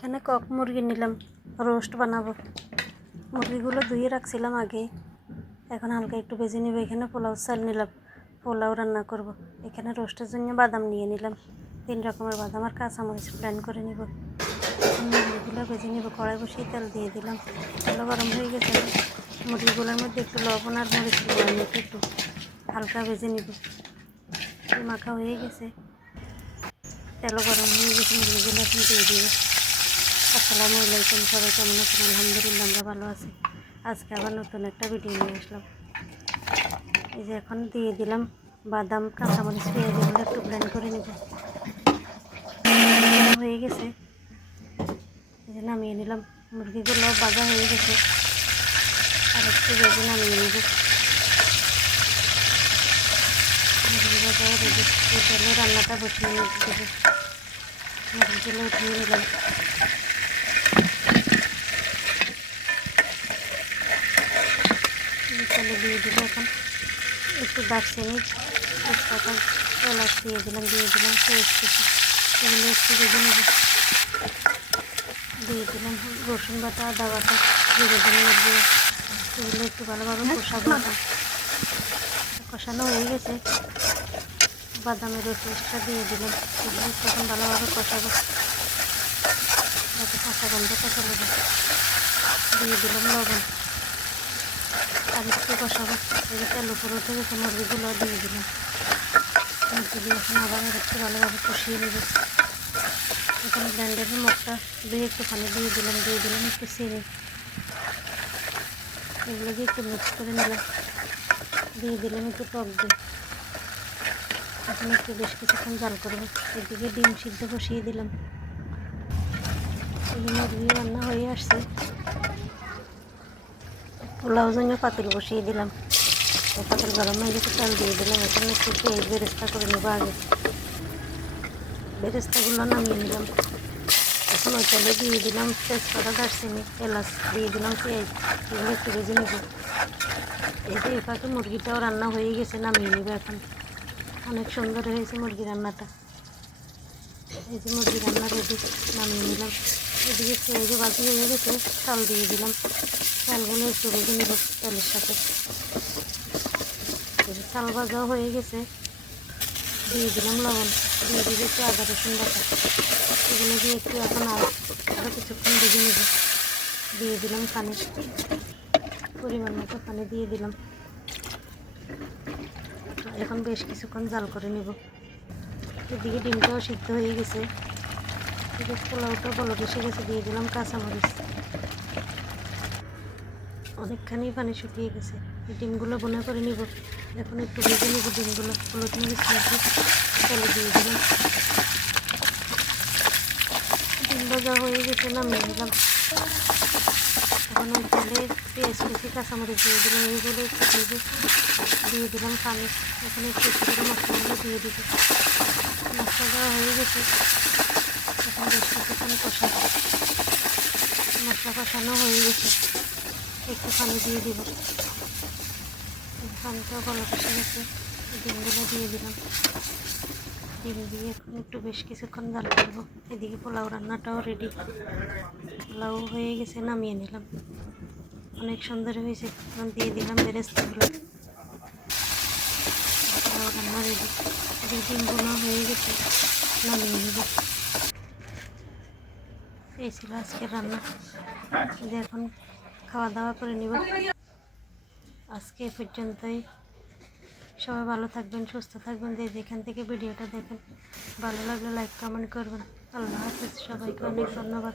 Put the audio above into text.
এখানে কক মুরগি নিলাম, রোস্ট বানাবো। মুরগিগুলো ধুয়ে রাখছিলাম আগে, এখন হালকা একটু ভেজে নিব। এখানে পোলাও চাল নিলাম, পোলাও রান্না করব। এখানে রোস্টের জন্য বাদাম নিয়ে নিলাম, 3 রকমের বাদাম আর কাঁচামরিচ ব্লেন্ড করে নিব। মুরগিগুলো ভেজে নিব। কড়াই বসিয়ে তেল দিয়ে দিলাম, তেল গরম হয়ে গেছে। মুরগিগুলোর মধ্যে একটু লবণ আর মরিচ দিয়ে একটু হালকা ভেজে নিব। মাখা হয়ে গেছে, তেল গরম হয়ে গেছে, মুরগিগুলো এখন দিয়ে দিব। আসসালামু আলাইকুম, সবাই কেমন আছেন? আলহামদুলিল্লাহ আমরা ভালো আছি। আজকে আবার নতুন একটা ভিডিও নিয়ে আসলাম। এই যে এখন দিয়ে দিলাম বাদাম, কাঁচামরিচ, পেঁয়াজ, এগুলো একটু ব্লেন্ড করে নেব। হয়ে গেছে, এই যে নামিয়ে নিলাম। মুরগিগুলো ভাজা হয়ে গেছে, আর একটু ভেজে নামিয়ে নেব। মুরগি ভাজা রেডি। এই তেলে রান্নাটা বসিয়ে দেবো। মুরগিগুলো উঠিয়ে নিলাম। তেলে দিয়ে দিব এখন একটু দারচিনি, তেজপাতা, এলাচ দিয়ে দিলাম পেঁয়াজ কুচি, এগুলো একটু ভেজে নেব। দিয়ে দিলাম রসুন বাটা, আদা বাটা, জিরে ধনিয়া দিয়ে এগুলো একটু ভালোভাবে কষাবো। কষানো হয়ে গেছে, বাদামের পেস্টটা দিয়ে দিলাম। এগুলো একটু এখন ভালোভাবে কষাবো, যাতে কাঁচা গন্ধটা চলে যায়। দিয়ে দিলাম লবণ, আর একটু কষাবো। এই তেল উপরে উঠে গেছে, মুরগিগুলো দিয়ে দিলাম। মুরগি দিয়ে এখন আবার একটু ভালোভাবে কষিয়ে নেব। এখানে ব্লেন্ডারের মুখটা দিয়ে একটু পানি দিয়ে দিলাম একটু চিনি, এগুলো দিয়ে একটু মিক্স করে নিলাম। দিয়ে দিলাম একটু টক দই। এখন একটু বেশ কিছুক্ষণ জাল করবো। এদিকে ডিম সিদ্ধ বসিয়ে দিলাম। এই মুরগি রান্না হয়ে আসছে। পোলাও জন্য পাতিল বসিয়ে দিলাম, পাতিল গরম হয়ে গেছে, তেল দিয়ে দিলাম। এখন একটু পেঁয়াজ বেরেস্তা করে নেবো। আগে বেরেস্তাগুলো নামিয়ে নিলাম। এখন ওই তেলে দিয়ে দিলাম তেজপাতা, দারচিনি, এলাচ, দিয়ে দিলাম পেঁয়াজ, এগুলো একটু ভেজে নেব। এই যে এই পাখি মুরগিটাও রান্না হয়ে গেছে, নামিয়ে নেব। এখন অনেক সুন্দর হয়েছে মুরগি রান্নাটা। এই যে মুরগি রান্না রেডি, নামিয়ে নিলাম। এদিকে পেঁয়াজও ভাজি হয়ে গেছে, চাল দিয়ে দিলাম। চালগুলো একটু ভেজে নেব তেলের সাথে। চাল ভাজাও হয়ে গেছে, দিয়ে দিলাম লবণ, দিয়ে দিলে একটু আদা রসুন বাটা, এগুলো দিয়ে একটু এখন আরও কিছুক্ষণ ভেজে নেব। দিয়ে দিলাম পানি, পরিমাণ মতো পানি দিয়ে দিলাম। এখন বেশ কিছুক্ষণ জাল করে নেব। এদিকে ডিমটাও সিদ্ধ হয়ে গেছে, এদিকে পোলাওটাও বলক এসে গেছে। দিয়ে দিলাম কাঁচামরিচ, অনেকখানি পানি শুকিয়ে গেছে। এই ডিমগুলো বোনা করে নিব। এখন একটু ভেজে নেব ডিমগুলো। হলুদ মরিচ মেখে তেলে দিয়ে দিলাম। ডিম ভাজা হয়ে গেছে, নামিয়ে নিলাম। এখন ওই তেলে পেঁয়াজ কুচি, কাঁচামরিচ দিয়ে দিলাম। এইগুলো একটু ভেজে দিয়ে দিলাম পানি। এখন একটু করে মশলাগুলো দিয়ে দিব। মশলা দেওয়া হয়ে গেছে, এখন বেশ কিছুক্ষণ কষাবো। মশলা কষানো হয়ে গেছে, একটু পানি দিয়ে দিব। পানিটাও ভালো কষে গেছে, ডিমগুলো দিয়ে দিলাম। ডিম দিয়ে এখন একটু বেশ কিছুক্ষণ জাল করবো। এদিকে পোলাও রান্নাটাও রেডি, পোলাও হয়ে গেছে, নামিয়ে নিলাম। অনেক সুন্দর হয়েছে। এখন দিয়ে দিলাম বেরেস্তাগুলো। পোলাও রান্না রেডি। এদিকে ডিমগুলো হয়ে গেছে, নামিয়ে নেব। এই ছিল আজকের রান্না। এখন খাওয়া দাওয়া করে নিব। আজকে এ পর্যন্তই। সবাই ভালো থাকবেন, সুস্থ থাকবেন। যেখান থেকে ভিডিওটা দেখেন, ভালো লাগলে লাইক কমেন্ট করবেন। আল্লাহ হাফেজ, সবাইকে অনেক ধন্যবাদ।